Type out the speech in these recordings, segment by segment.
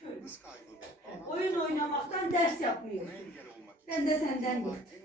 görmüş. Oyun oynamaktan ders yapmıyorsun. Ben de senden bıktım.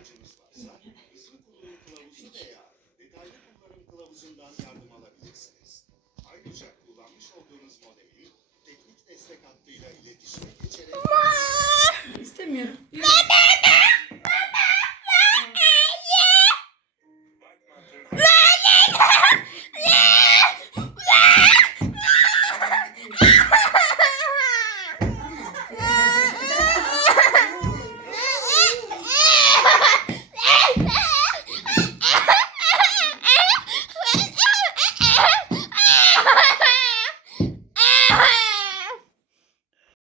ihtiyacınız varsa hızlı kullanım kılavuzu veya detaylı kullanım kılavuzundan yardım alabilirsiniz. Ayrıca kullanmış olduğunuz modemin teknik destek hattıyla iletişime